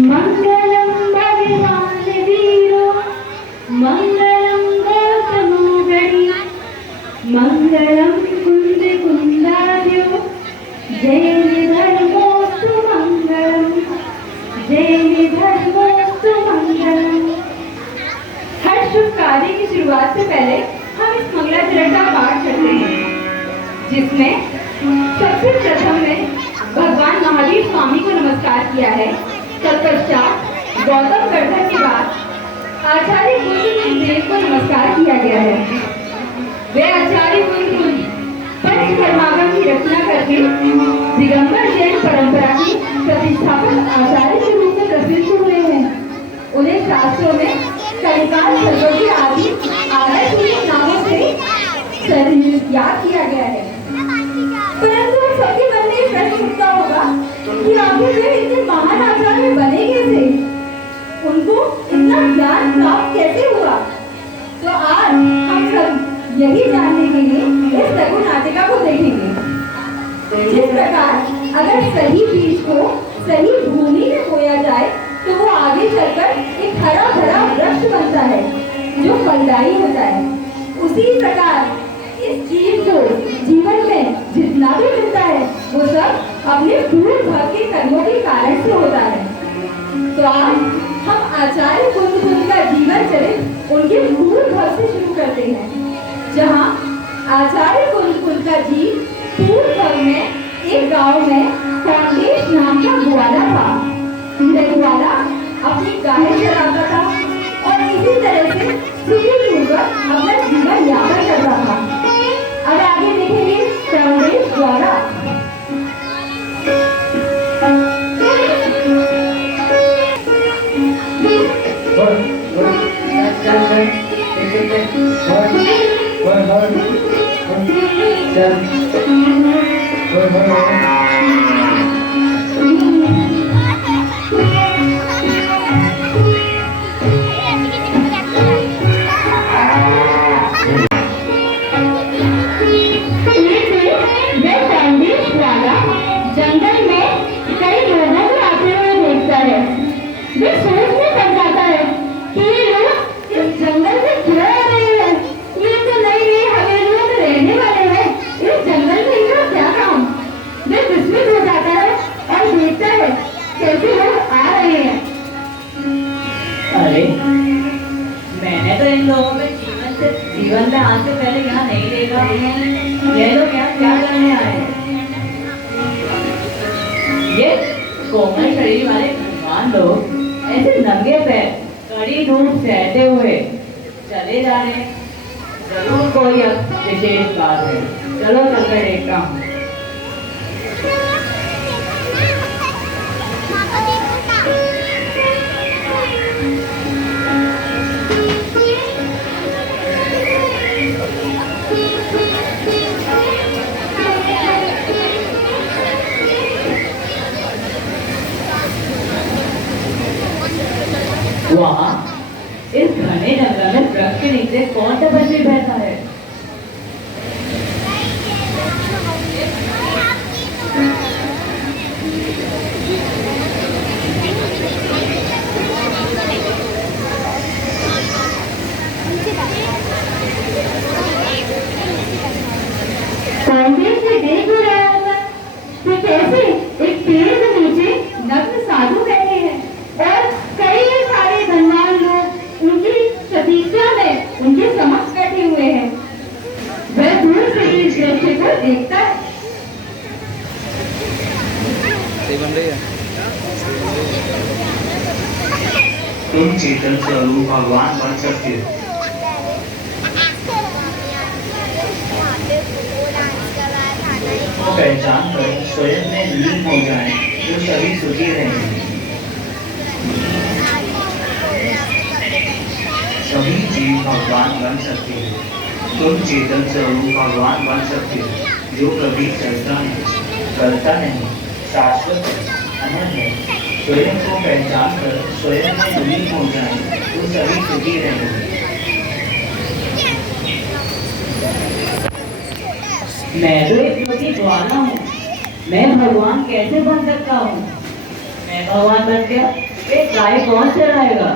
मंगलम भगवान वीरो मंगलम गौतमोदरी मंगलम कुंद कुंदार्यो जय धर्मोस्तु मंगलम जय धर्मोस्तु मंगलम। हर शुभ कार्य की शुरुआत से पहले हम इस मंगलाचरण का पाठ करते हैं, जिसमें सबसे प्रथम में भगवान महावीर स्वामी को नमस्कार किया है। तत्पश्चात गौतम गढ़धर के बाद आचार्य कुंद देव को नमस्कार किया गया है। वे आचार्य कुंद पंचकर्मागम की रचना करके दिगंबर जैन परंपरा की प्रतिष्ठापक आचार्य के रूप में प्रसिद्ध हुए हैं। उन्हें शास्त्रों में कलिकाल सरस्वती आदि आदर्श नामों से याद किया गया है। परंतु हम सबके मन में एक प्रश्न उठता होगा कि आखिर वे इतने महान आचार्य बने कैसे, उनको इतना ज्ञान प्राप्त कैसे हुआ। तो आज हम सब यही जानने के लिए इस लघु नाटिका को देखेंगे। जिस प्रकार अगर सही बीज को सही भूमि में बोया जाए तो वो आगे चलकर एक हरा भरा वृक्ष बनता है जो फलदायी होता है, उसी प्रकार इस जीव को जीवन में जितना भी मिलता है वो सब अपने पूर्ण भाव के कर्मों के कारण से होता है। तो आज हम आचार्य कुंद का जीवन चरित्र उनके पूर्ण भाव से शुरू करते हैं, जहाँ आचार्य कुंद का जीव पूर्व भाग में एक गांव में कौंडेश नाम का ग्वाला था। यह ग्वाला अपनी गाय चराता था और इसी तरह से सुखपूर्वक अपना जीवन यापन करता था। अब आगे देखेंगे कौंडेश द्वारा। मैंने तो इन लोगों में जीवन में आज से पहले यहाँ नहीं देखा। ये लोग यहाँ क्या करने आए हैं? ये कोमल शरीर वाले भगवान लोग ऐसे नंगे पैर कड़ी धूप सहते हुए चले जा रहे हैं। जरूर कोई विशेष बात है, चलो चलकर देखता हूँ। वहाँ इस घने जंगल में वृक्ष के नीचे कौन सा बच्चे बैठा है? कौंडेश से देख रहा होगा कि कैसे एक पेड़ के नीचे नग्न साधु बैठे हैं और कई सारे धनवान लोग उनकी प्रतीक्षा में उनके समक्ष बैठे हुए हैं। वह दूर से इस दृश्य को देखता है। तुम चेतन स्वरूप भगवान बन सकते हो। पहचान कर स्वयं में लीन हो जाएं, तो सभी सुखी रहेंगे। सभी जीव भगवान बन सकते हैं। तुम चेतन स्वरूप भगवान बन सकते हो, जो कभी चलता नहीं, करता नहीं, शाश्वत है, अनंत है। स्वयं को पहचान कर स्वयं में लीन हो जाएं, तो सभी सुखी रहेंगे। मैं तो एक ज्योति ज्वाला हूँ, मैं भगवान कैसे बन सकता हूँ? मैं भगवान बन गया ये गाय कौन चराएगा?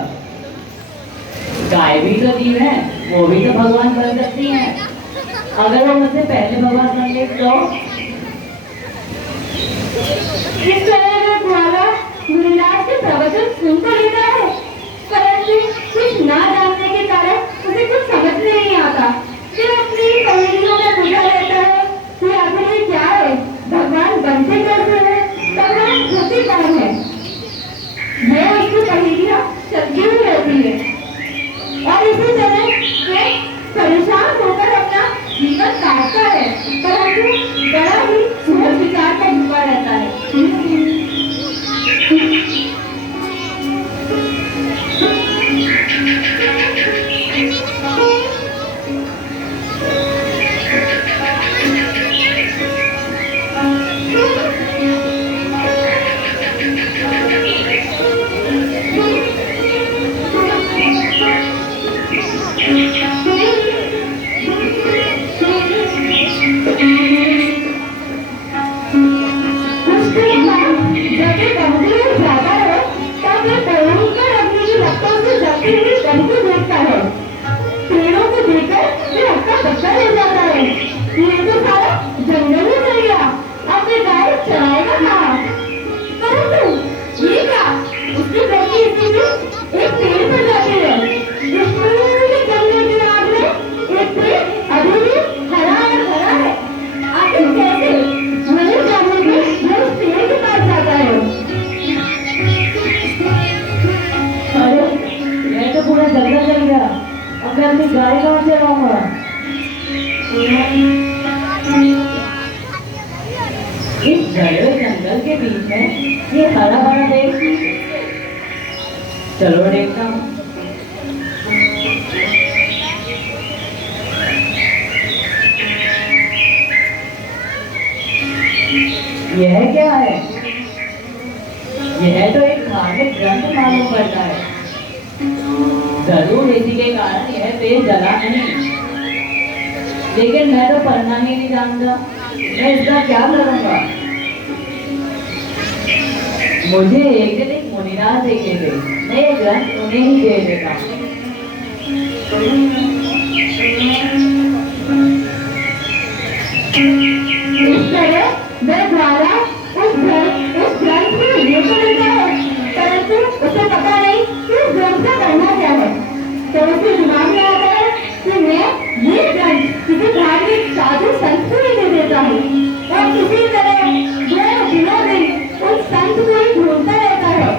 गाय भी तो जीव है, वो भी तो भगवान बन सकती हैं। अगर वो मुझसे पहले भगवान बन गए तो इस तरह का ग्वाला गुरुदास के प्रवचन सुन तो लेता है, परंतु कुछ ना जानने के कारण उसे कुछ समझ नहीं आता। वो अपनी पहेलियों में बुझा रहता है कि आखिर ये क्या है, भगवान बनते कैसे हैं, भगवान होते कौन है। यह उसकी पहेलियां चलती हुई रहती है और इसी तरह वे परेशान होकर अपना जीवन काटता है, परंतु बड़ा ही सोच विचार का युवा रहता है। गाय कहाँ से लाऊंगा? इस बड़े जंगल के बीच में ये हरा भरा देख, चलो देखता हूँ। यह क्या है? यह तो एक धार्मिक ग्रंथ मालूम पड़ता है। जरूर इसी के कारण यह पेड़ जला नहीं, लेकिन मैं तो पढ़ना ही नहीं जानता, मैं इसका क्या करूँगा? मुझे एक दिन एक मुनिराज देखे थे, मैं ये ग्रंथ उन्हें ही दे देता हूँ। इस तरह वह द्वारा उस ग्रंथ में ये तो लेता है, परंतु उसे पता नहीं कि उस ग्रंथ का करना क्या है। तो उसे दिमाग में आता है कि मैं ये ग्रंथ किसी धार्मिक साधु संत को ही दे देता हूँ, और इसी तरह वह दिनों दिन उस संत को ही ढूंढता रहता है।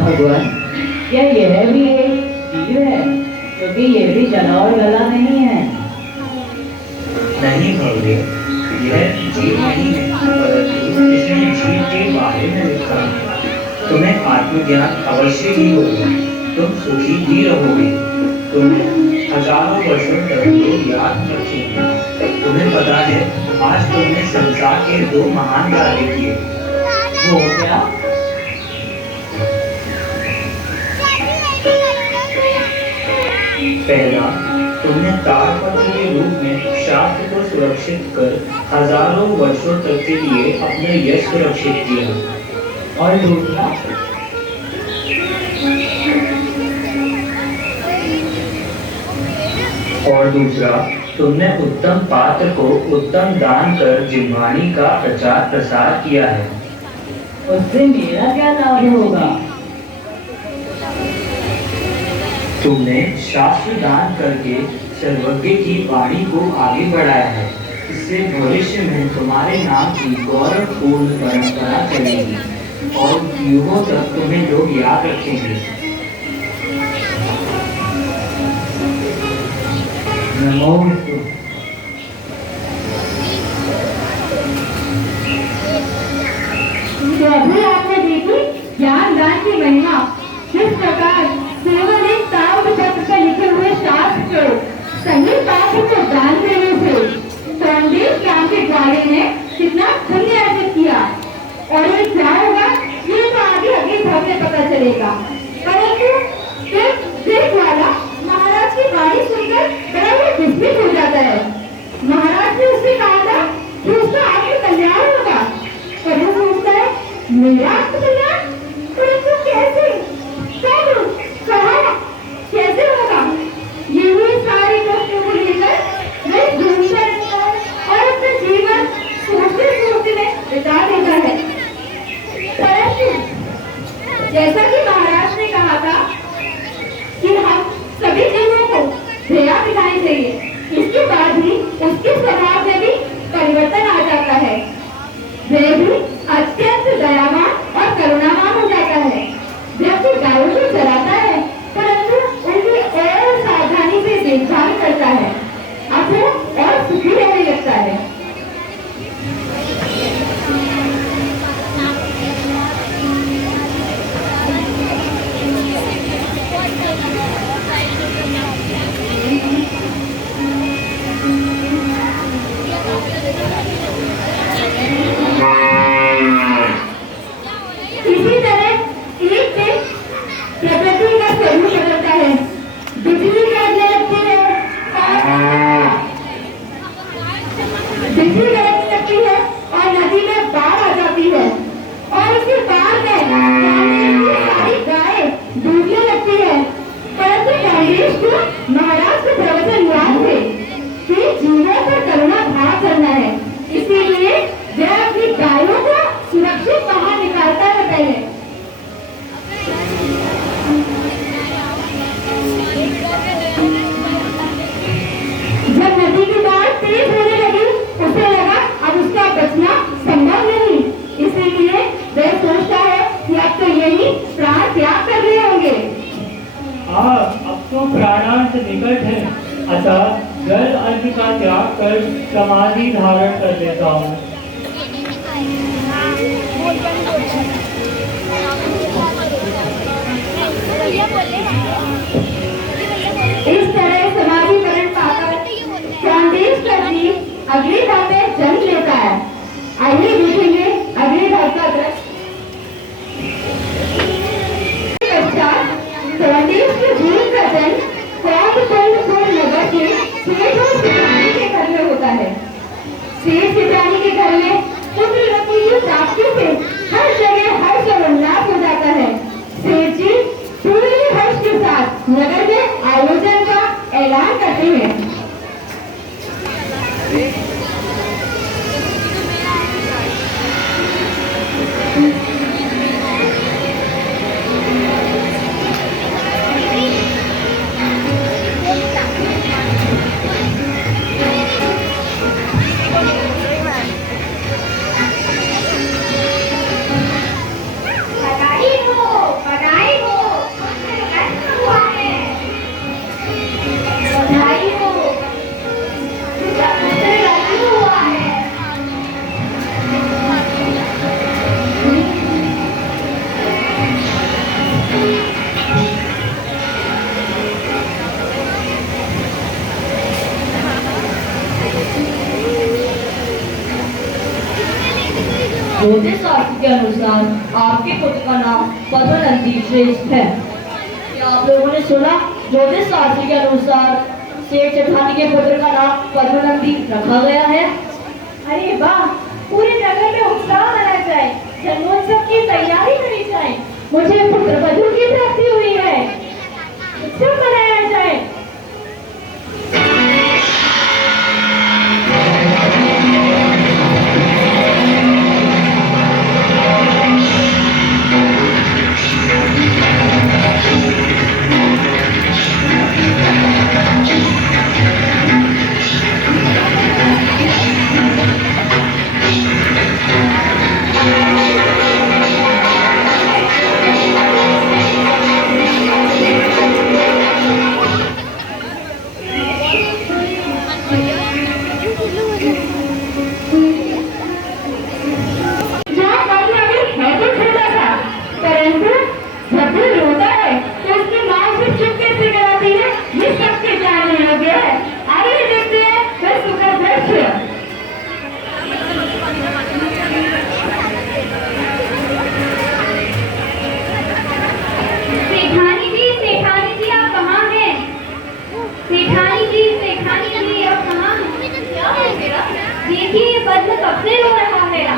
भगवान, क्या यह भी एक जीव है? क्योंकि यह भी जला और गला नहीं है। नहीं भव्य, यह जीव नहीं है, परंतु इसने जीव के बारे में लिखा है। तुम्हें आत्मज्ञान अवश्य ही होगा, तुम सुखी भी रहोगे, तुम्हें हजारों वर्षों तक लोग याद रखेंगे। तुम्हें पता है, आज तुमने संसार के 2 महान कार्य किए। वो क्या? पहला, तुमने ताड़पत्र के रूप में शास्त्र को सुरक्षित कर हजारों वर्षों तक के लिए अपना यश सुरक्षित किया। और दूसरा, और दूसरा, तुमने उत्तम पात्र को उत्तम दान कर जिह्वाणी का प्रचार प्रसार किया है। उससे मेरा क्या लाभ होगा? तुमने शास्त्र दान करके सर्वज्ञ की वाणी को आगे बढ़ाया है। इससे भविष्य में तुम्हारे नाम की गौरवपूर्ण परंपरा चलेगी और युगों तक तुम्हें लोग याद रखेंगे। नमो विष्णु। तो अभी आपने देखी ज्ञान दान की महिमा, किस प्रकार केवल एक ताम्रपत्र पर लिखे हुए शास्त्र को सही पात्र को दान देने से सौंदेश राम के द्वारे ने कितना पुण्य अर्जित किया। और ये क्या होगा, ये तो आगे आगे भाग में पता चलेगा। परंतु देख वाला महाराज की वाणी सुनकर बड़ा ही विस्मित हो जाता है। महाराज ने उससे कहा था कि उसका आत्म कल्याण होगा, पर वो सोचता है मेरा आत्म कल्याण, परंतु कैसे, कब, कहाँ, कैसे होगा? ये सारी वस्तुओं को लेकर वह घूमता रहता है और अपना जीवन सोचते सोचते में बिता देता है। परंतु जैसा कि महाराज ने कहा था कि हम सभी जीवों को दया दिखानी चाहिए, इसके बाद ही उसके स्वभाव में भी परिवर्तन आ जाता है। वह भी अत्यंत दयावान और करुणावान हो जाता है। व्यक्ति गायों को चलाता है, परंतु उनकी और सावधानी से देखभाल करता है, अब वो और सुखी रहने लगता है। इसी तरह एक दिन प्रकृति का स्वरूप बदलता है, बिजली कड़कने लगती है, और नदी में बाढ़ आ जाती है और इसी बाढ़ में सारी गायें डूबने लगती है। परंतु गणेश को महाराज के प्रवचन याद थे कि जीवों पर करुणा भाव करना है, इसीलिए वह अपनी गायों को सुरक्षित बाहर निकालता है। पहले जब नदी की बाढ़ तेज होने लगी, उसे लगा अब उसका बचना संभव नहीं, इसीलिए वह सोचता है कि अब तो यही प्राण त्याग कर रहे होंगे। हाँ, अब तो प्राणांत निकट है, अतः जल अर्घ का त्याग कर समाधि धारण कर लेता हूँ। इस तरह समाधि वरण पाकर सौंदेश का जीव अगले भाव में जन्म लेता है। आइए देखेंगे अगले भाव का दृश्य। पश्चात सौंदेश के जीव का जन्म नगर के सेठ और सिपाही के घर में होता है। सेठ सिपाही के घर में पुत्र रत्न की प्राप्ति से हर जगह हर्ष और उल्लास हो जाता है। सेठ जी पूरे हर्ष के साथ नगर में आयोजन का ऐलान करते हैं। ज्योतिष शास्त्र के अनुसार आपके पुत्र का नाम पद्मनंदी श्रेष्ठ है। क्या आप लोगों ने सुना ज्योतिष शास्त्र के अनुसार सेठ जेठानी के पुत्र का नाम पद्मनंदी रखा गया है। अरे वाह, पूरे नगर में उत्साह मनाया जाए, जन्मोत्सव की तैयारी करी जाए। मुझे पुत्र वधू की प्राप्ति हुई है, उत्सव मनाया जाए। देखिए, पद्म कब से रो रहा है।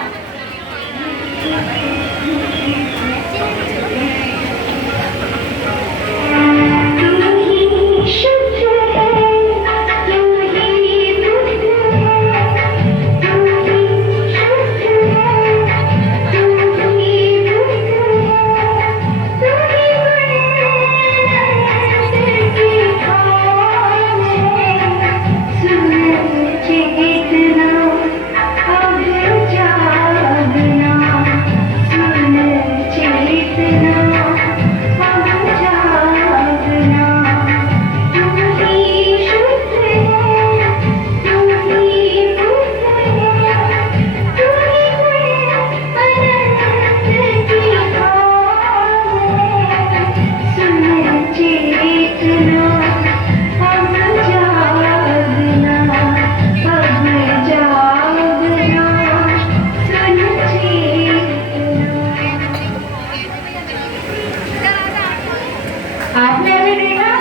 आपने अभी देखा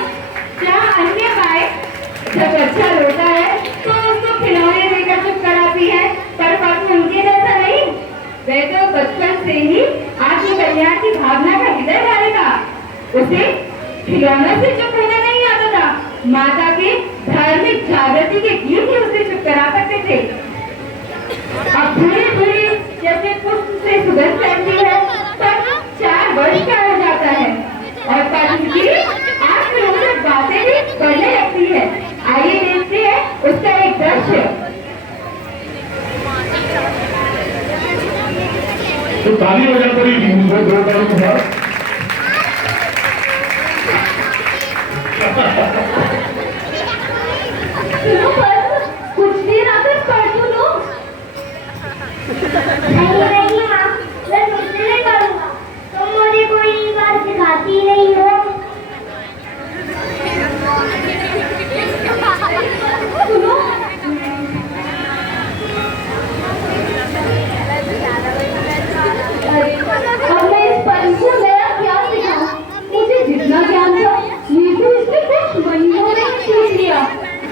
क्या अन्य गाय जब बच्चा रोता है तो उसको खिलौने देकर चुप कराती है, पर पद्म उनके जैसा नहीं। वे तो बचपन से ही आत्म कल्याण की भावना का हृदय वाले था। उसे खिलौनों से चुप होना नहीं आता था, माता के धार्मिक जागृति के गीत ही उसे चुप करा सकते थे। अब धीरे धीरे जैसे पुष्प से सुगंध फैलती है, तब 4 वर्ष का हो जाता है और पद्म की आत्मरोधक बातें भी बढ़ने लगती है। आइए देखते हैं उसका एक दृश्य। तो ताली बजा पड़ी मुझे 2 ताली के साथ। सुनो पद्म, कुछ देर आकर पढ़ तो लो। नहीं माँ, मैं मुझसे नहीं पढ़ूंगा। तुम मुझे कोई बात सिखाती नहीं हो। सुनो, अब मैं इस पद्म को नया क्या सिखाऊं? मुझे जितना ज्ञान था ये तो इसने कुछ महीनों में ही सीख लिया।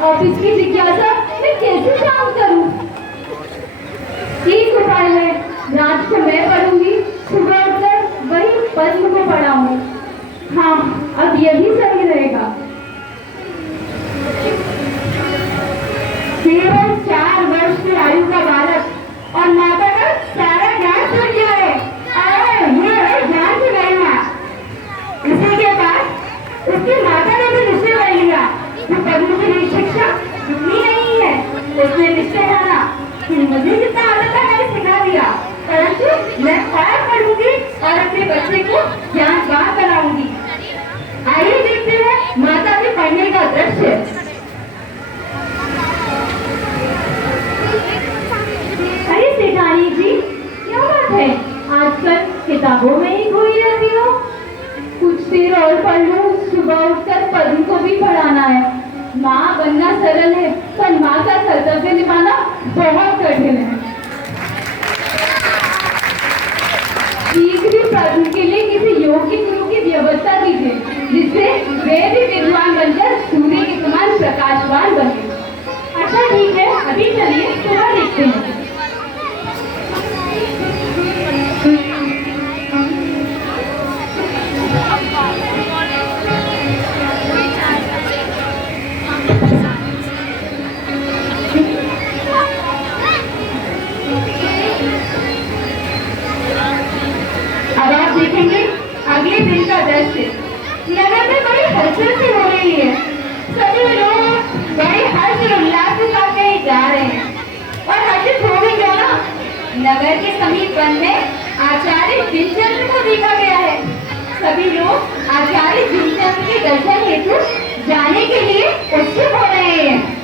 अब इसकी जिज्ञासा मैं कैसे शांत करूं? एक उपाय है, रात को मैं पढ़ूंगी, सुबह उठकर वही पद्म को पढ़ाऊंगी। हाँ, अब यही सही रहेगा। केवल 4 वर्ष की आयु का बालक और माता का सारा ज्ञान सुन गया है। ये है ज्ञान की महिमा। इसी के बाद उसकी माता ने भी निश्चय कर लिया कि पद्म की लिए शिक्षा इतनी नहीं है। उसने निश्चय माना कि मुझे जितना आता था मैंने सिखा दिया, परंतु मैं और पढ़ूंगी और अपने बच्चे को ज्ञानवान बनाऊंगी। आइए देखते हैं माता के पढ़ने का दृश्य। अरे सेठानी जी, क्या बात है, आजकल किताबों में ही खोई रहती हो? कुछ देर और पढ़ लो, सुबह उठकर पद्म को भी पढ़ाना है। माँ बनना सरल है, पर माँ का कर्तव्य निभाना बहुत कठिन है। शीघ्र पद्म के लिए किसी योग्य गुरु की व्यवस्था कीजिए, जिससे वे भी विद्वान बनकर सूर्य के समान प्रकाशवान बने। अच्छा ठीक है, अभी चलिए सुबह देखते हैं। अब आप देखेंगे अगले दिन का दृश्य। नगर में बड़ी हलचल सी हो रही है। सभी लोग बड़े हर्ष और उल्लास के साथ कहीं जा रहे हैं। और हर्षित हो भी क्यों ना, नगर के समीप वन में आचार्य जिनचंद्र को देखा गया है। सभी लोग आचार्य जिनचंद्र के दर्शन हेतु जाने के लिए उत्सुक हो रहे हैं।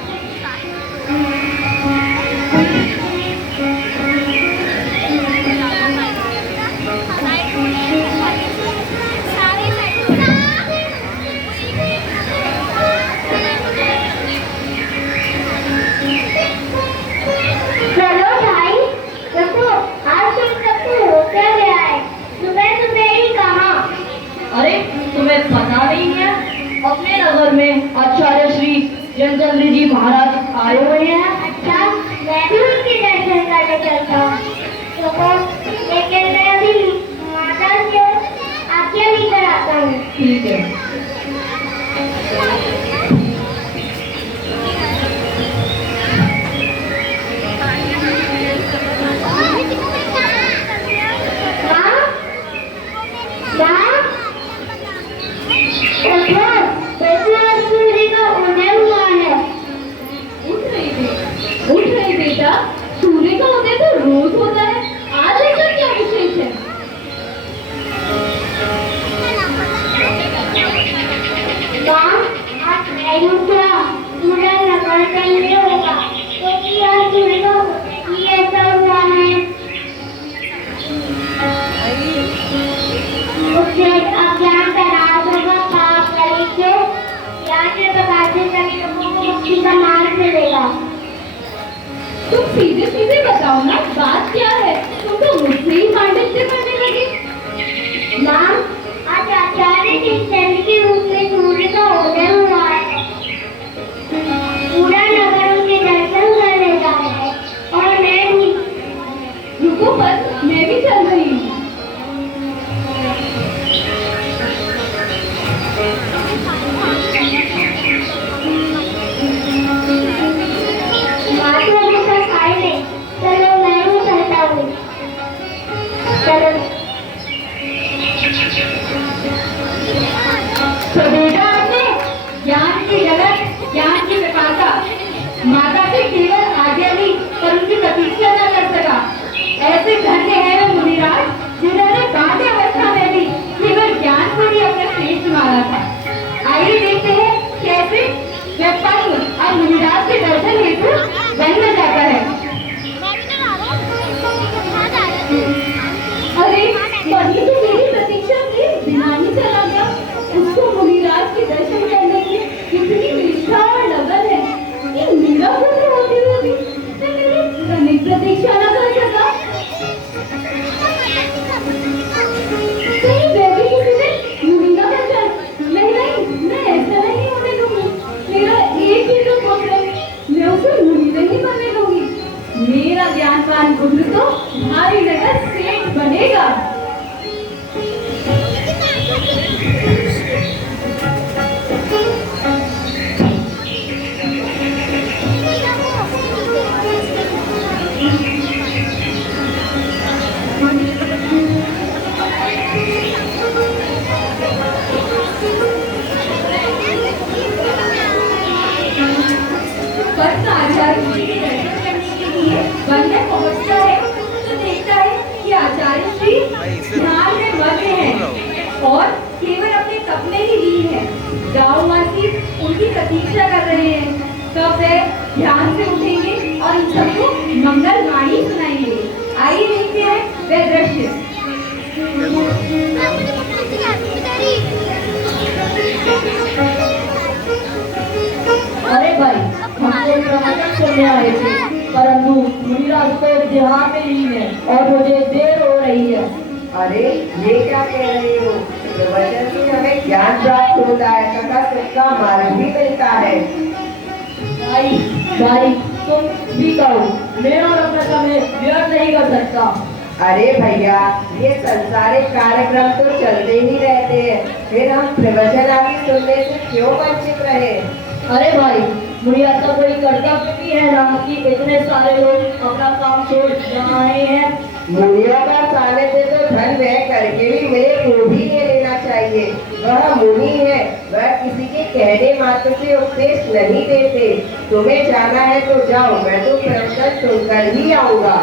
चलो भाई, देखो आज तुम सबको होकर गया है। सुबह सुबह ही कहाँ? अरे तुम्हें पता नहीं है, अपने नगर में आचार्य श्री जनचंद्र जी महाराज आए हुए हैं। अच्छा, मैं भी उनके दर्शन करने चलता हूँ। देखो, लेकिन मैं अभी माता से आज्ञा लेकर आता हूँ। ठीक है। सूर्य का उदय हुआ है। उठ रही बेटा, सूर्य का उदय तो रोज होता है, आज ऐसा क्या विशेष है? आज नहीं उठा, पूरा नगर चलने होगा, क्योंकि आज सूर्य का उदय ऐसा हुआ है। उससे अज्ञान का नाश होगा, पाप करेंगे, ज्ञान से प्रकाशित करने लोगों को मुक्ति का मार्ग मिलेगा। तुम सीधे सीधे बताओ ना, बात क्या है? तुम तो मुझसे ही पांडित्य करने लगे। माँ, आज आचार्य जिनचंद्र के रूप में सूर्य का उदय हुआ है। पूरा नगर उनके दर्शन करने जा रहा है और मैं भी। रुको पर, मैं भी चल रही हूँ। माँ तो अभी तक आए नहीं। चलो मैं भी चलता हूँ। चलो। तो बेटा आपने ज्ञान की जगत, ज्ञान की पिपासा, माता से केवल आज्ञा ली पर उनकी प्रतीक्षा न कर सका। ऐसे धन्य है वे मुनिराज जिन्होंने बाध्य अवस्था में भी केवल ज्ञान को ही अपना श्रेष्ठ माना था। आइए देखते हैं कैसे वे पंग और मुनिराज के दर्शन हेतु वन में जाता है। अरे बनी तो मेरी प्रतीक्षा की बिना ही चला गया। उसको मुनिराज के दर्शन करने की कितनी निष्ठा और लगन है। ये मेरा पुत्र होते हुए भी मैं मेरी तनिक प्रतीक्षा न कर सका। कहीं मैं भी किसी से मुनि न बन जाए। नहीं नहीं, मैं ऐसा नहीं होने दूंगी। मेरा एक ही तो पुत्र है, मैं उसे मुनि नहीं बनने दूंगी। मेरा ज्ञानवान पुत्र तो भारी नगर सेठ बनेगा। वन में पहुंचता है तो देखता है कि आचार्य श्री ध्यान में मग्न हैं और केवल अपने सपने ही लीन है। गांववासी उनकी प्रतीक्षा कर रहे हैं, तब वे ध्यान से उठेंगे और इन सबको मंगल वाणी सुनाएंगे। आइए देखते हैं वह दृश्य। अरे भाई, हम तो प्रवचन सुनने आए थे, परंतु मुनिराज तो ध्यान में लीन है और मुझे देर हो रही है। अरे ये क्या कह रहे हो? प्रवचन से हमें ज्ञान प्राप्त होता है तथा सबका मार्ग भी मिलता है। भाई तुम भी कहो, मैं और अपना समय व्यर्थ नहीं कर सकता। अरे भैया, ये संसारिक कार्यक्रम तो चलते ही रहते हैं, फिर हम प्रवचन आदि सुनने से क्यों वंचित रहे? अरे भाई, मुझे ऐसा कोई कर्तव्य भी है ना कि इतने सारे लोग अपना काम छोड़ यहाँ आए हैं। मुनियों का सानिध्य तो धन व्यय करके भी मिले वो भी ले लेना चाहिए। वह मुनि है, वह किसी के कहने मात्र से उपदेश नहीं देते। तुम्हें जाना है तो जाओ, मैं तो प्रवचन सुनकर ही आऊँगा।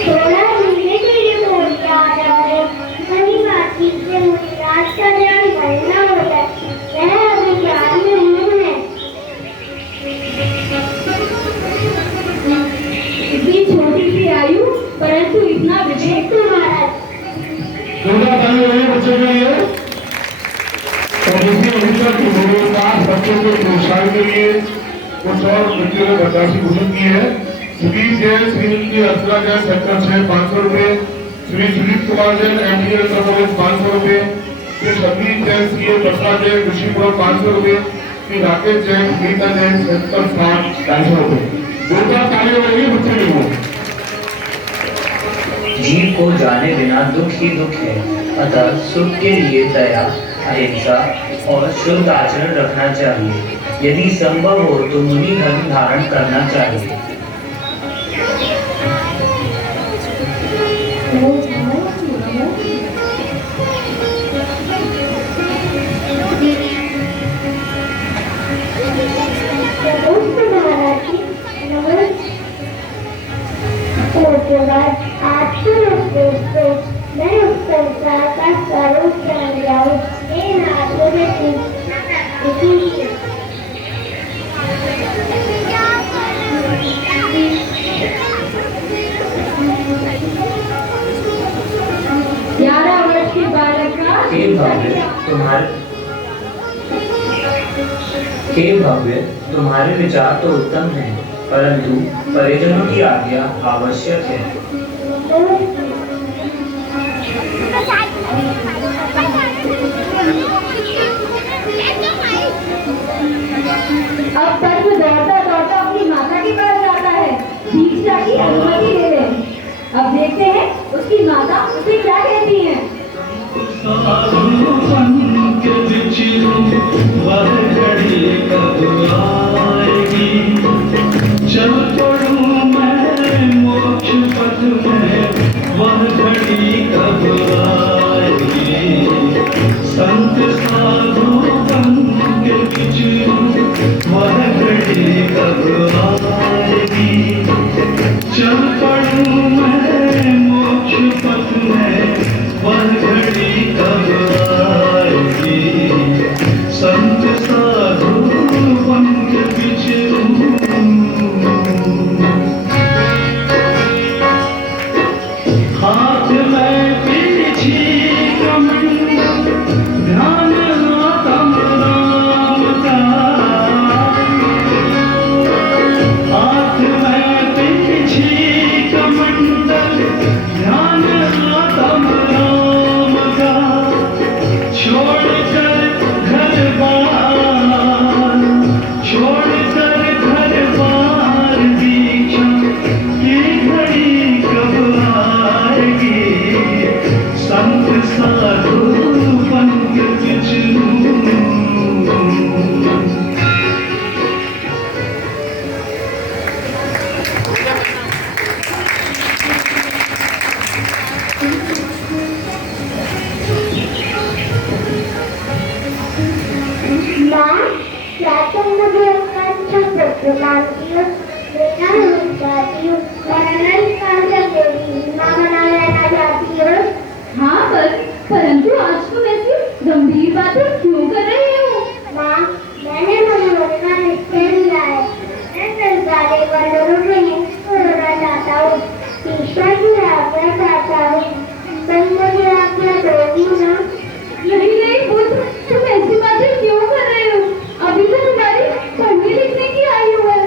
थोड़ा धीरे धीरे बोल के आ जाओ, वही बातचीत से मुझे आज का ध्यान भरना हो जाए। वह अभी ज्ञान में हूँ है। इतनी छोटी सी आयु परंतु इतना विवेक तुम्हारा। दुर्गा ताली हुई बच्चों के लिए और इसी अभिषेक की भूमिका बच्चों के प्रोत्साहन के लिए कुछ और बच्चों ने धनराशि घोषित की है। सुदीप जैन श्रीमती अर्चना जैन सेक्टर 6 500 रुपए, श्री सुदीप कुमार जैन एमडी कॉलेज 500 रुपए, श्री संदीप जैन सीए बसरा जैन ऋषिपुर 500 रुपए, श्री राकेश जैन गीता जैन सेक्टर 7 250 रुपए। दुर्गा ताली होगी बच्चों के लिए। जीव को जाने बिना दुख ही दुख है, अतः सुख के लिए दया, अहिंसा और शुद्ध आचरण रखना चाहिए। यदि संभव हो तो मुनि धर्म धारण करना चाहिए। आपके उपदेश से मैं उस संसार का स्वरूप जान जाऊं। इन हाथों में हे भव्य, तुम्हारे विचार तो उत्तम हैं, परंतु परिजनों की आज्ञा आवश्यक है। अब तक दौड़ता दौड़ता अपनी माता के पास जाता है, दीक्षा की अनुमति ले ले। अब देखते हैं उसकी माता उसे क्या कहती है। चल पड़ूं मैं मोक्ष पथ में, वह घड़ी कब आएगी। संत साधु बन के बिछड़ूं, वह घड़ी कब आएगी। चल पड़ूं मैं मोक्ष पथ में, वह घड़ी कब आएगी। संत साधु बन के बिछड़ूं, हाथ में पीछी कमंडल, ध्यान आत्म राम का। हाथ में पीछी कमंडल, ध्यान आत्म राम का। छोड़कर घर बार, छोड़कर घर बार, दीक्षा की घड़ी कब आएगी। संत साधु बन के बिछड़ूं, माँ, क्या तुम मुझे अपना अच्छा पुत्र मानती हो? बेटा रूप चाहती हो और अनंत काल तक मेरी माँ बना रहना चाहती हो? हाँ परंतु आज तुम ऐसी गंभीर बातें क्यों कर रही हो? माँ, मैंने मनोरंजन का निश्चय लिया है। मैं संसारी वर्णों में मुक्त होना चाहता हूँ। ईश्वर की आज्ञा चाहता हूँ। तुम मुझे आज्ञा दोगी ना? नहीं पुत्र, तुम ऐसी बातें क्यों कर रहे हो? अभी तो तुम्हारी पढ़ने लिखने की आयु है।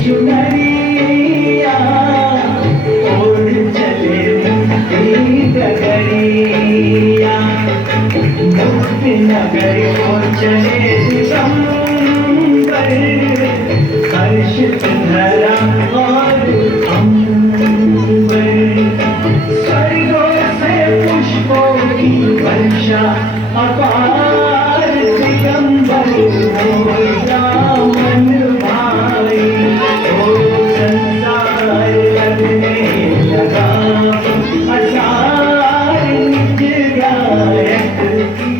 चुनरिया ओढ़ चले डगरिया मुक्ति नगर को चले दिगंबर हर्षित धरा और अंबर स्वर्गों से पुष्पों की वर्षा अपार दिगंबर हो दामन भाई ओ संसार लगने लगा असार निज गायक की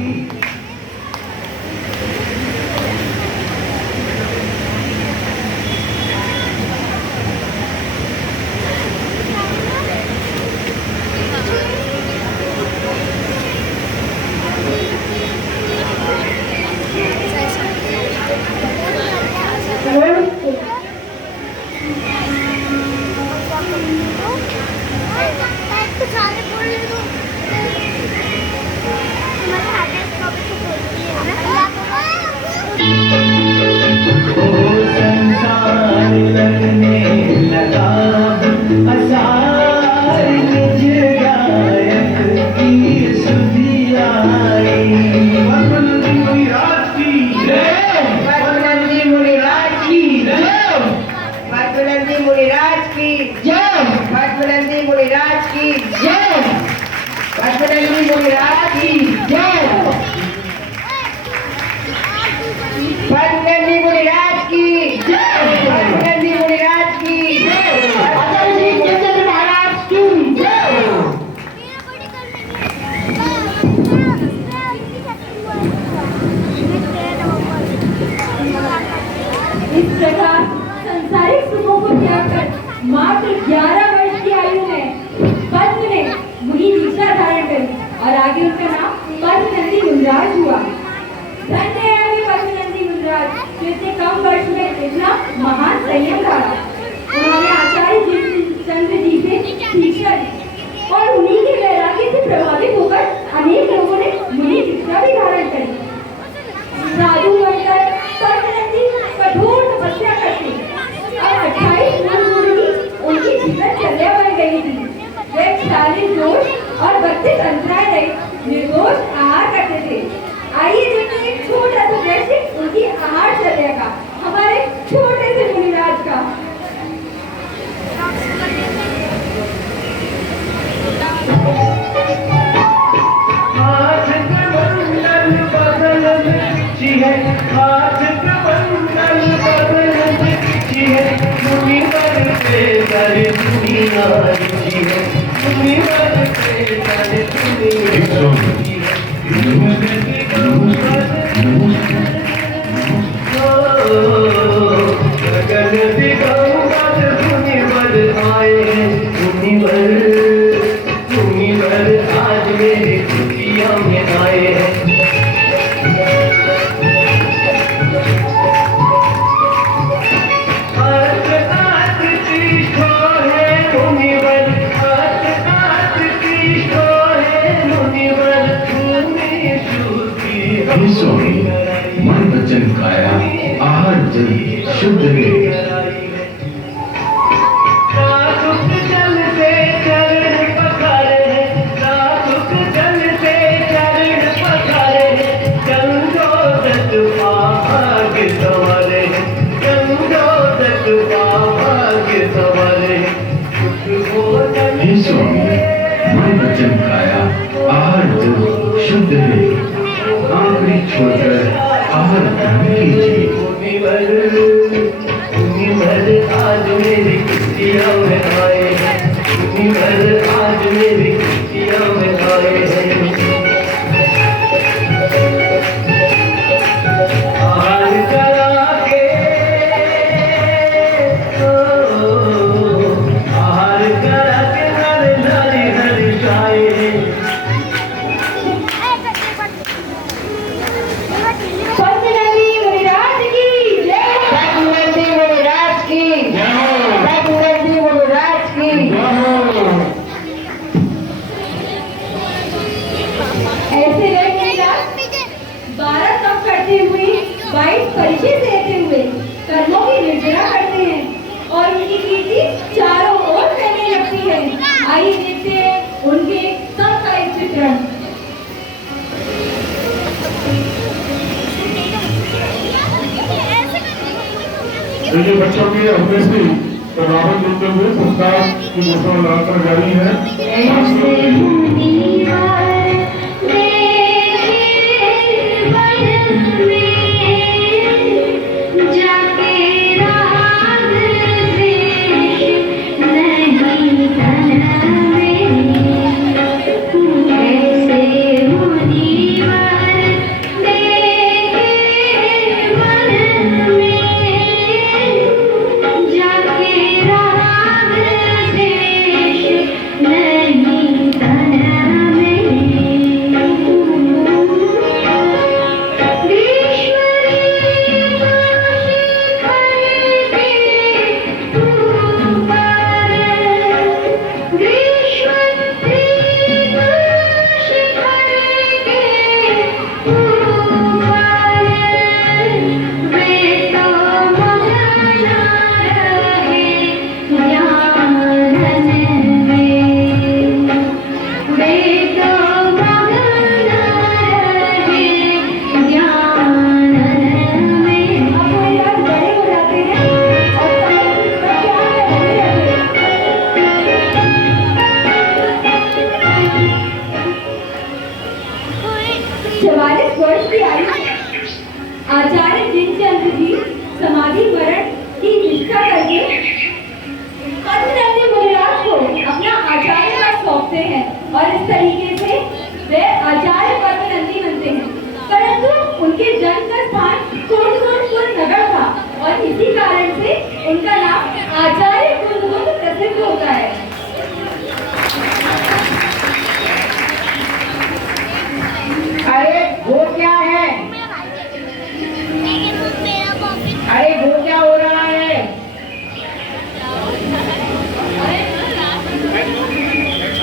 संसार लगने लगा असार निज गायक की सुधि आई भगवती मुनिराज की जय भगवती मुनिराज की जय भगवती मुनिराज की जय भगवती मुनिराज की जय भगवती मुनिराज की जय भगवती मुनिराज की भगवती मुनिराज की अटल जी चंद्र महाराज की जय इस प्रकार संसारिक सुखों को त्याग कर मात्र 11 वर्ष की आयु में पद्म ने मुनि दीक्षा धारण करी और आगे उनका नाम पद्मनंदी मुनिराज हुआ। धन्य है वे पद्मनंदी मुनिराज जो इतने कम वर्ष में इतना महान संयम धारा। उन्होंने आचार्य चंद्र जी से दीक्षा ली और उन्हीं के वैराग्य से प्रभावित होकर अनेक लोगों ने मुनि दीक्षा भी धारण करी। साधु बनकर पद्मनंदी कठोर तपस्या करते और 28 वर्ष की उनकी जीवनचर्या बन गई थी। वे 40 दोष और 32 अंतराय रहित निर्दोष आहार करते थे। आइए देखते हैं एक छोटा सा दृश्य उनकी आहारचर्या का, हमारे छोटे से मुनिराज का। हाथ कमंडल बदल जी है हाथ कमंडल बदल जी है मुनिवर पे कर दुनिया जी है मुनिवर पे कर दुनिया जी है गगन दिगंबर मुनिवर आए हैं मुनिवर आज मेरे खुशियाँ में आए हैं तीर्थो है मुनिवर देखिए बच्चों के अपने से रावण होते हुए पुरस्कार की घोषणा लगाकर जारी है। आचार्य जिनचंद्र जी समाधि मरण की निष्ठा करके पद्मनंदी मुनिराज को अपना आचार्य पद सौंपते हैं और इस तरीके से वे आचार्य पद्मनंदी बनते हैं। परंतु उनके जन्म का स्थान कुंदकुंड नगर था और इसी कारण से उनका नाम आचार्य कुंदकुंड प्रसिद्ध होता है। अरे वो क्या है? अरे वो क्या हो रहा है?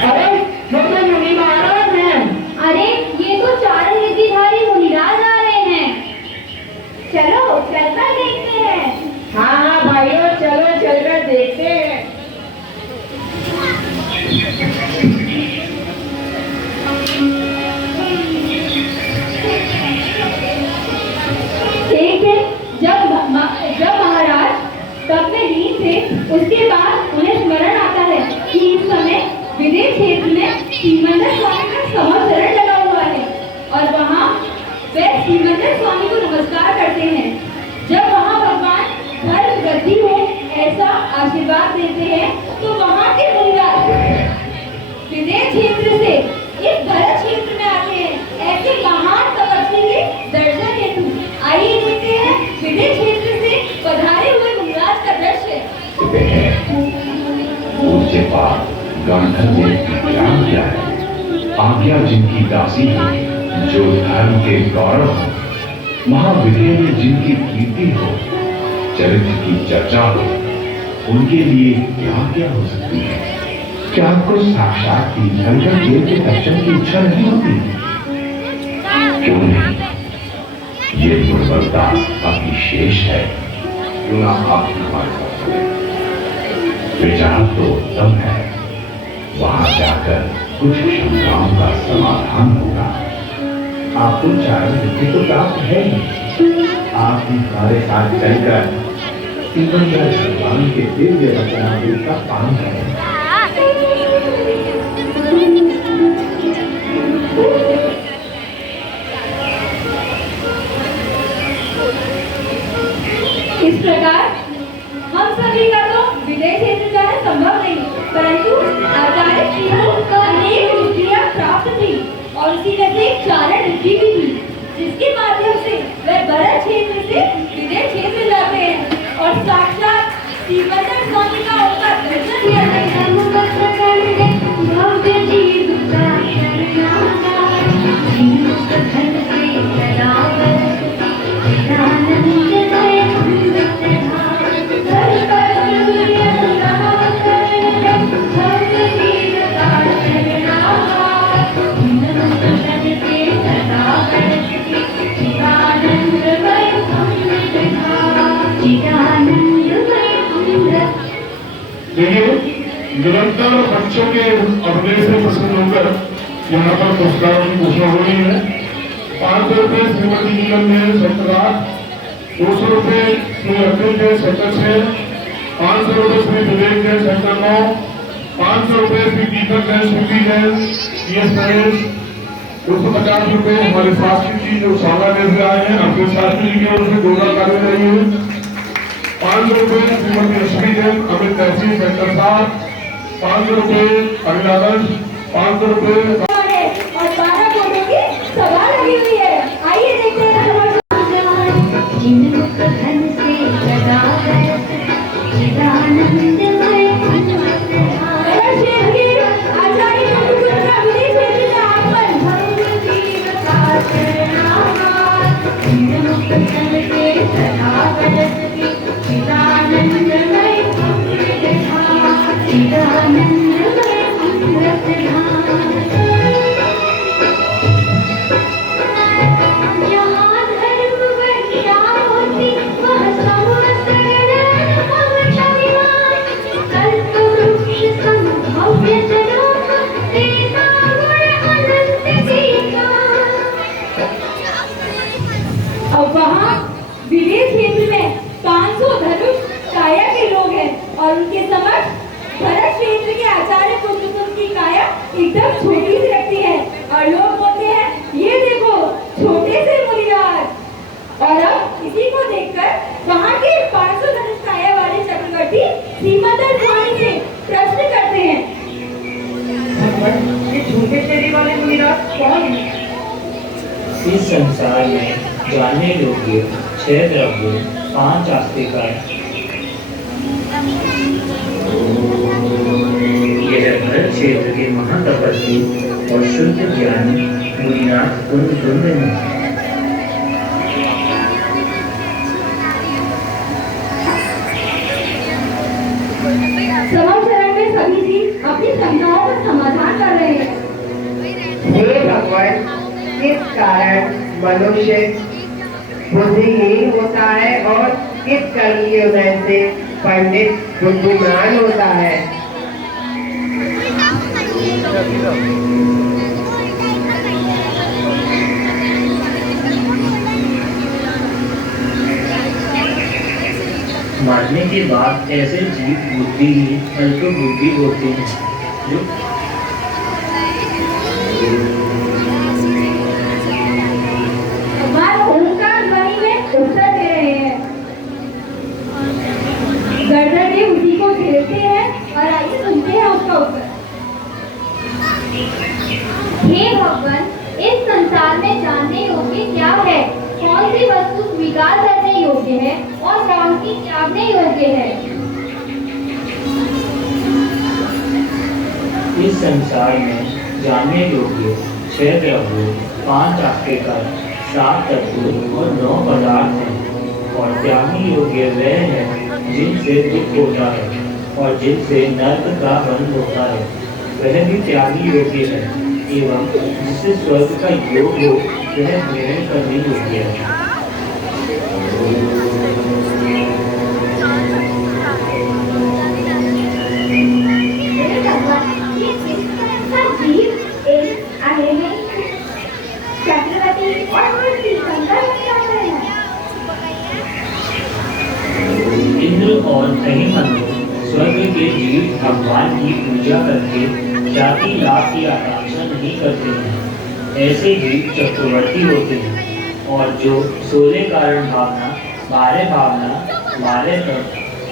अरे वो तो मुनि महाराज हैं। अरे ये तो चारण रिद्धिधारी मुनिराज आ रहे हैं। चलो चलकर देखते हैं। हाँ हाँ भाइयों चलो चलकर देखते हैं। एक दिन जब महाराज तब में लीन थे, उसके बाद उन्हें स्मरण आता है कि इस समय विदेश क्षेत्र में सीमंदर स्वामी का समाचरण लगा हुआ है और वहाँ वे सीमंदर स्वामी को नमस्कार करते हैं। जब वहाँ भगवान धर्म वृद्धि हो ऐसा आशीर्वाद देते हैं तो वहाँ के मुनिराज विदेश क्षेत्र से इस भरत क्षेत्र में आते हैं ऐसे महान तपस्वी के दर्शन हेतु। आइए देखते हैं विदेश क्षेत्र से पधारे हुए मुनिराज का दृश्य। उसके बाद गांधर ने विज्ञान किया है, आज्ञा जिनकी दासी हो, जो धर्म के गौरव हो, महाविद्या में जिनकी कीर्ति हो, चरित्र की चर्चा हो, उनके लिए क्या क्या हो सकती है? क्या आपको साक्षात तीर्थंकर देव के दर्शन की इच्छा नहीं होती? क्यों नहीं? ये दुर्बलता अभी शेष है, क्यों ना आप हमारे साथ चलें? विचार तो उत्तम है, वहां जाकर कुछ शंकाओं का समाधान होगा। आपको चारण विद्या तो प्राप्त है ही, आप हमारे साथ चलकर सिकंदर भगवान के दिव्य वचनामृत का पान करें। इस प्रकार हम सभी का तो विदेश क्षेत्र जाना संभव नहीं, परंतु आचार्य जी को अनेक रुचियां प्राप्त थी और उसी में से एक चारण रुचि भी थी, जिसके माध्यम से वे भरत क्षेत्र से विदेश क्षेत्र जाते हैं और साक्षात सीमंदर स्वामी का उनका दर्शन किया जाता है। देखिए निरंतर बच्चों के अभिनय से प्रसन्न होकर यहाँ पर पुरस्कारों की घोषणा हो रही है। 500 रुपये श्रीमती नीलम ने 70,000, 200 रुपये श्री अब्दुल जय सेक्टर 6, 500 रुपये श्री विवेक जय सेक्टर 9, 500 रुपये श्री दीपक जय स्मृति जैन PS नरेश, 250 रुपये हमारे शास्त्री जी जो शाला लेकर आए हैं अपने शास्त्री जी की ओर से गोला कार्य रही है। 500 रुपये श्रीमती रश्मि जैन अमित तहसील सेक्टर 7, 500 रुपये अनिल आदर्श, 500 रुपये और 12 फोटो की सभा लगी हुई है। आइए देखते हैं अब वहाँ विदेश क्षेत्र में 500 धनुष काया के लोग हैं और उनके समक्ष भरत क्षेत्र के आचार्य पुरुषोत्तम की काया एकदम छोटी सी लगती है और लोग बोलते हैं ये देखो छोटे से मुनिराज। और अब इसी को देखकर वहाँ के 500 धनुष काया वाले चक्रवर्ती सीमांतर ध्वनि से प्रश्न करते हैं, ये छोटे शरीर वाले मुनिराज कौन है? इस संसार में जानने योग्य 6 द्रव्य 5 आस्तिकार। यह भरत क्षेत्र के महातपस्वी और शुद्ध ज्ञानी मुनिनाथ कुंद हैं। समाचारण में सभी जी अपनी शंकाओं का समाधान कर रहे हैं। हे भगवान, किस कारण मनुष्य बुद्धिहीन होता है और किस कर्म की वजह से पंडित बुद्धिमान होता है? मारने के बाद ऐसे जीव बुद्धिहीन अल्प बुद्धि होते हैं जो ओंकार ध्वनि में उत्तर दे रहे हैं। गर्दन में उसी को घेरते हैं और आइए सुनते हैं उसका उत्तर। हे भगवान, इस संसार में जानने योग्य क्या है? कौन सी वस्तु स्वीकार करने योग्य है और कौन सी त्यागने योग्य है? इस संसार में जानने योग्य 6 द्रव्य 5 आस्तिकार 7 तत्व और 9 पदार्थ हैं और त्यागने योग्य वह है जिनसे दुख होता है और जिनसे नर्क का बंध होता है, वह भी त्यागने योग्य है एवं जिससे स्वर्ग का योग हो वह ग्रहण करने योग्य है। इंद्र और कई मनु स्वर्ग के जीव भगवान की पूजा करके जाति लाभ की आकांक्षा नहीं करते हैं। ऐसे जीव चक्रवर्ती होते हैं और जो 16 कारण भावना, 12 भावना, 12 तप,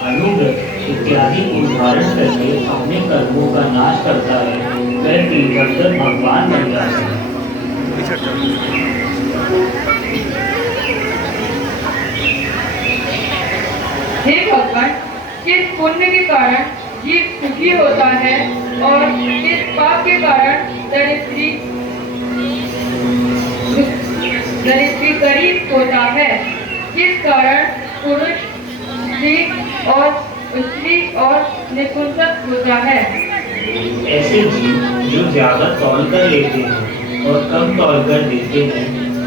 अनुव्रत इत्यादि को धारण करके अपने कर्मों का नाश करता है, वह तीर्थंकर भगवान बन जाता है। हे भगवान, किस पुण्य के कारण जीव सुखी होता है और किस पाप के कारण दरिद्री गरीब होता है? किस कारण पुरुष स्त्री और निपुंसक होता है? ऐसे जीव जो ज्यादा तौल कर लेते हैं और कम तौल कर देते हैं,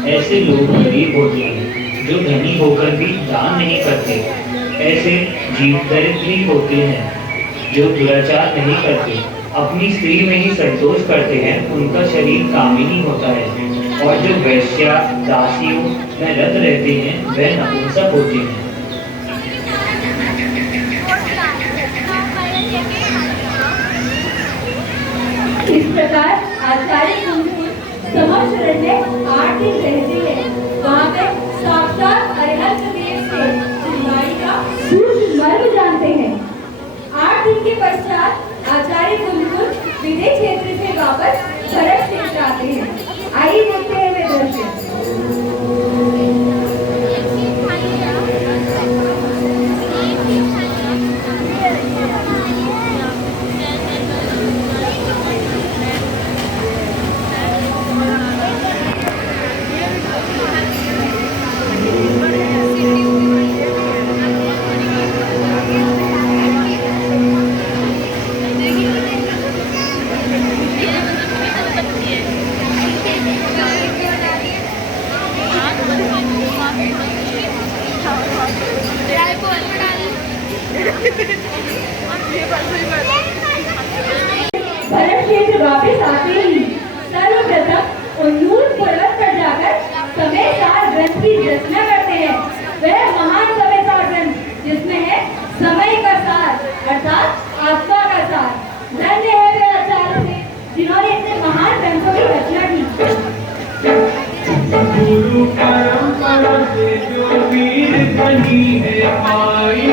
ऐसे लोग गरीब होते हैं जो धनी होकर भी दान नहीं करते। ऐसे जीव दरिद्री होते हैं जो दुराचार नहीं करते, अपनी स्त्री में ही संतोष करते हैं, उनका शरीर कामिनी होता है। और जो वैश्या दासियों में रत रहते हैं वह नपुंसक होते हैं। प्रकार आचार्य कुंज समक्षरण में 8 दिन रहते हैं। वहाँ पे साक्षात अरिहंत देव से चिन्माई का सूक्ष्म मर्म जानते हैं। 8 दिन के पश्चात आचार्य कुंज विदेश क्षेत्र से वापस भरत क्षेत्र आते हैं। आइए देखते हैं वे दृश्य। भरत क्षेत्र वापस आते ही सर्वप्रथम उन्नूर पर्वत पर जाकर समय सार ग्रंथ की रचना करते हैं। वह महान समय सार ग्रंथ जिसमें है समय का सार अर्थात आत्मा का सार। धन्य है वे आचार्य से जिन्होंने इतने महान ग्रंथों की रचना की। गुरु परंपरा से जो वीर बनी है आई,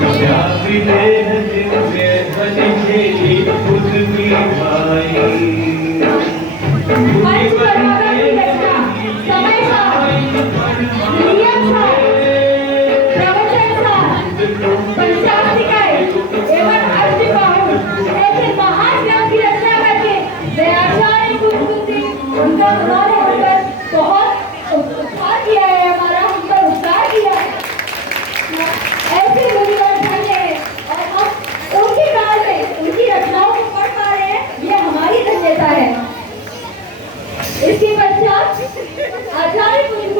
क्या विदेह जिनसे बनी खेली खुद भी भाई। मंच पर भगत की रचना समय सार, नियम सार, प्रवचन सार, पंचाधिकार एवं अष्टबाहु ऐसे महान ग्रंथ की रचना करके वे आचार्य कुंज उनका उन्होंने होकर बहुत उपकार किया है, हमारा उन पर उपकार किया है। ऐसे मुनिवर धन्य है और हम उनके काल में उनकी रचनाओं को पढ़ पा रहे हैं, ये हमारी धन्यता है। इसके पश्चात आचार्य कुंज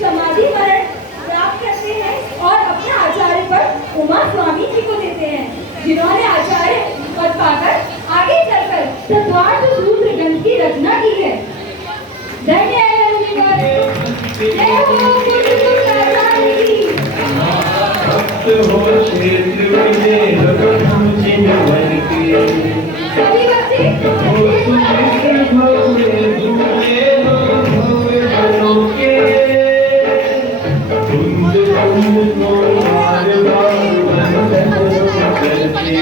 समाधि मरण प्राप्त करते हैं और अपने आचार्य पर उमा स्वामी जी को देते हैं, जिन्होंने आचार्य पद पाकर आगे चलकर तत्वार्थ सूत्र ग्रंथ की रचना की है। धन्य है मुनिवर। जय हो कुंज आचार्य की। भक्त हो क्षेत्र विजय रघुनाथ चिन्हवन के। सभी बच्चे हो सुमित्र भव्य भूले हो भव्य जनों के। कुंज कुंज को बार बार बंधन करते।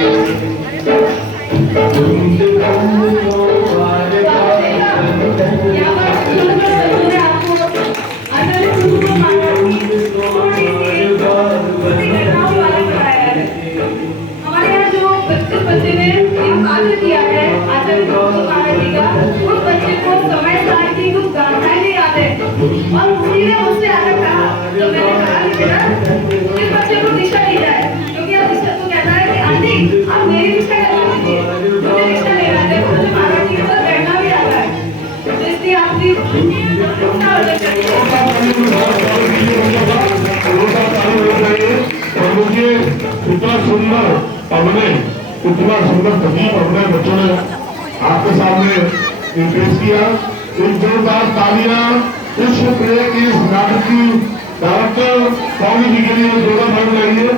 कुंज कुंज को बार बार बंधन हमारे यहाँ जो बच्चे ने कार्य किया है आचार्य महाराज जी का, उस बच्चे को समय सार की कुछ गाथाएं नहीं याद है और उसी ने मुझसे आकर कहा, तो मैंने कहा कि बेटा इस बच्चे को दिशा दी जाए, क्योंकि अब दिशा को कहता है कि आंटी आप मेरी दिशा करवा दीजिए, मुझे दिशा नहीं आता है, मुझे महाराज जी के साथ बैठना भी आता है, तो इसलिए आपकी और मुझे इतना सुंदर अभिनय, इतना सुंदर तकलीफ अभिनय बच्चों ने आपके सामने पेश किया। एक जोरदार तालियां विश्व प्रिय के इस नाटक की डायरेक्टर स्वामी जी के लिए जोरदार बन रही है।